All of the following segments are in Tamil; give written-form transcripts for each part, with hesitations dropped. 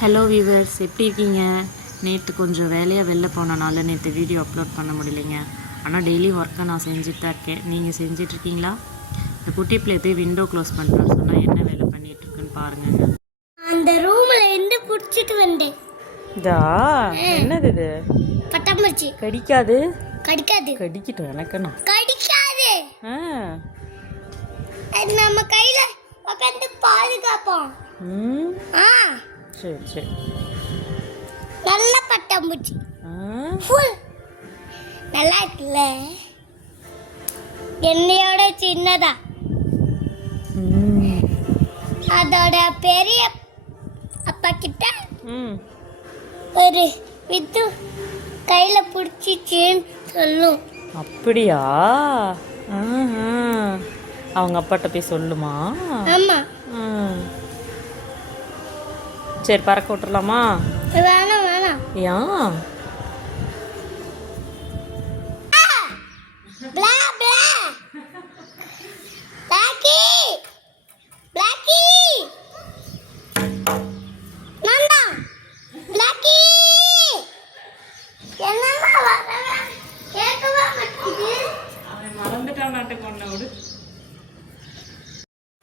ஹலோ வியூவர்ஸ், எப்படி இருக்கீங்க? நேற்று கொஞ்சம் வேலையாக வெளில போனனால நேற்று வீடியோ அப்லோட் பண்ண முடியலைங்க. ஆனால் டெய்லி ஒர்க்கை நான் செஞ்சுட்டு தான் இருக்கேன். நீங்கள் செஞ்சிட்ருக்கீங்களா? இந்த குட்டி பிள்ளை போய் விண்டோ க்ளோஸ் பண்ணுறேன் சொன்னால் என்ன வேலை பண்ணிகிட்ருக்குன்னு பாருங்க. அந்த ரூமில் இருந்து பிடிச்சிட்டு வந்தேன். இதா என்னது இது? பட்டாம்பூச்சி. கடிக்காது? கடிக்காது. கடிக்கிட்டோம் எனக்குண்ணா. கடிக்காது. நம்ம கையில் உட்காந்து பாதுகாப்போம். சரி சரி. நல்ல பட்டாம்பூச்சி. நல்லா இருக்குல்ல? என்னையோட சின்னதா. அதோட பெரிய அப்பா கிட்ட ஒரு வித்து கையில பிடிச்சிச்சின்னு சொல்லும். அப்படியா? அவங்க அப்பாட்ட போய் சொல்லுமா? ஆமா. சரி, பறக்க விட்டுறலாமா? வேணாம் வேணாம். ஏன்?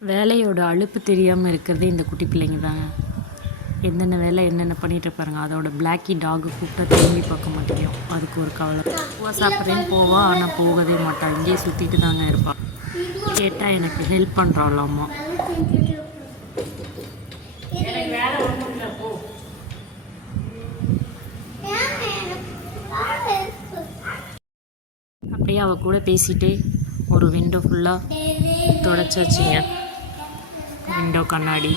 வேலையோட அலுப்பு தெரியாமல் இருக்கிறதே இந்த குட்டி பிள்ளைங்க தாங்க. என்னென்ன வேலை என்னென்ன பண்ணிட்டு பாருங்க. அதோட பிளாக்கி டாகு கூப்பிட்டா திரும்பி பார்க்க மாட்டேங்கும். அதுக்கு ஒரு கவலை. பூவா சாப்பிட்றேன்னு போவா, ஆனால் போகவே மாட்டாள். இங்கேயே சுற்றிட்டு தாங்க இருப்பாள். கேட்டால் எனக்கு ஹெல்ப் பண்ணுறாளாம்மா. அப்படியே அவள் கூட பேசிகிட்டே ஒரு விண்டோ ஃபுல்லாக தொடச்சி வச்சுங்க. விண்டோ கண்ணாடி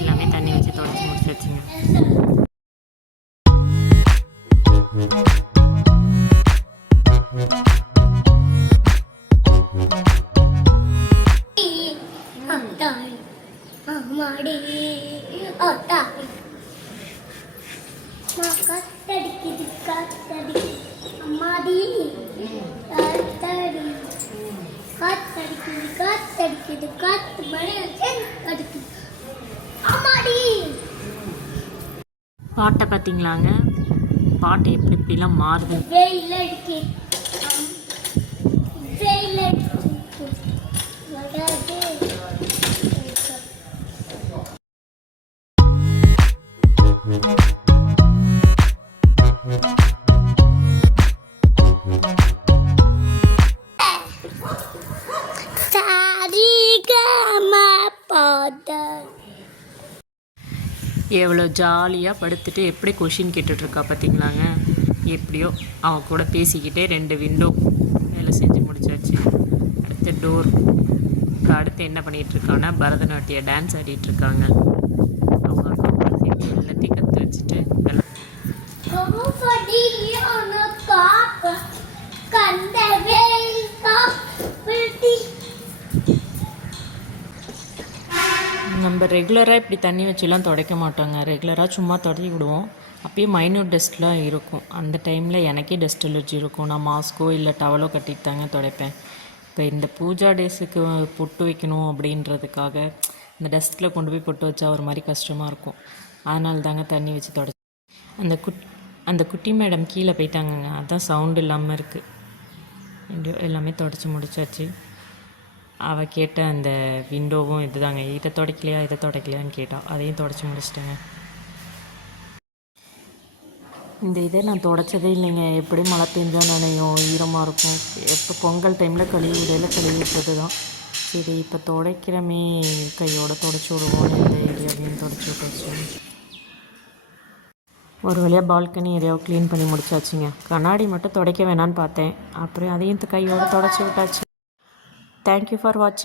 எல்லாமே தண்ணி வச்சு தொடச்சி முடிச்சு வச்சுங்க. பாட்டை பார்த்தீங்களாங்க? பாட்டு எப்படி இப்படிலாம் மாறுது. எவ்வளோ ஜாலியாக படுத்துட்டு எப்படி கொஷின் கேட்டுட்ருக்கா பார்த்தீங்களாங்க? எப்படியோ அவன் கூட பேசிக்கிட்டே 2 விண்டோ வேலை செஞ்சு முடிச்சாச்சு. அடுத்த டோர். அடுத்து என்ன பண்ணிகிட்ருக்காங்கன்னா பரதநாட்டிய டான்ஸ் ஆடிட்டுருக்காங்க. அவங்க அக்கா சேர்த்து எல்லாத்தையும் கற்று வச்சுட்டு நம்ம ரெகுலராக இப்படி தண்ணி வச்சுலாம் துடைக்க மாட்டோங்க. ரெகுலராக சும்மா தொடச்சி விடுவோம். அப்பயே மைன்யூட் டஸ்ட்லாம் இருக்கும். அந்த டைமில் எனக்கே டஸ்ட் அலர்ஜி இருக்கும். நான் மாஸ்க்கோ இல்லை டவலோ கட்டிட்டு தாங்க துடைப்பேன். இப்போ இந்த பூஜா டேஸுக்கு பொட்டு வைக்கணும் அப்படின்றதுக்காக இந்த டஸ்ட்டில் கொண்டு போய் பொட்டு வச்சா ஒரு மாதிரி கஷ்டமாக இருக்கும். அதனால தாங்க தண்ணி வச்சு தொடச்சி. அந்த குட்டி மேடம் கீழே போயிட்டாங்கங்க. அதான் சவுண்டு இல்லாமல் இருக்குது. எல்லாமே தொடச்சி முடிச்சாச்சு. அவள் கேட்ட அந்த விண்டோவும் இது தாங்க. இதை துடைக்கலையான்னு கேட்டாள். அதையும் தொடச்சி முடிச்சிட்டேங்க. இந்த இதை நான் தொடச்சதே இல்லைங்க. எப்படி மழை பெஞ்சால் நினையும், ஈரமாக இருக்கும். எப்போ பொங்கல் டைமில் கழுவி விட்டது தான். சரி, இப்போ துடைக்கிறமே கையோடு தொடச்சி விடுவோம். இந்த ஏரியாவையும் தொடச்சி விட்டுச்சு. ஒரு வழியாக பால்கனி ஏரியாவை க்ளீன் பண்ணி முடிச்சாச்சுங்க. கண்ணாடி மட்டும் துடைக்க வேணான்னு பார்த்தேன். அப்புறம் அதையும் கையோடு தொடச்சி விட்டாச்சு. Thank you for watching.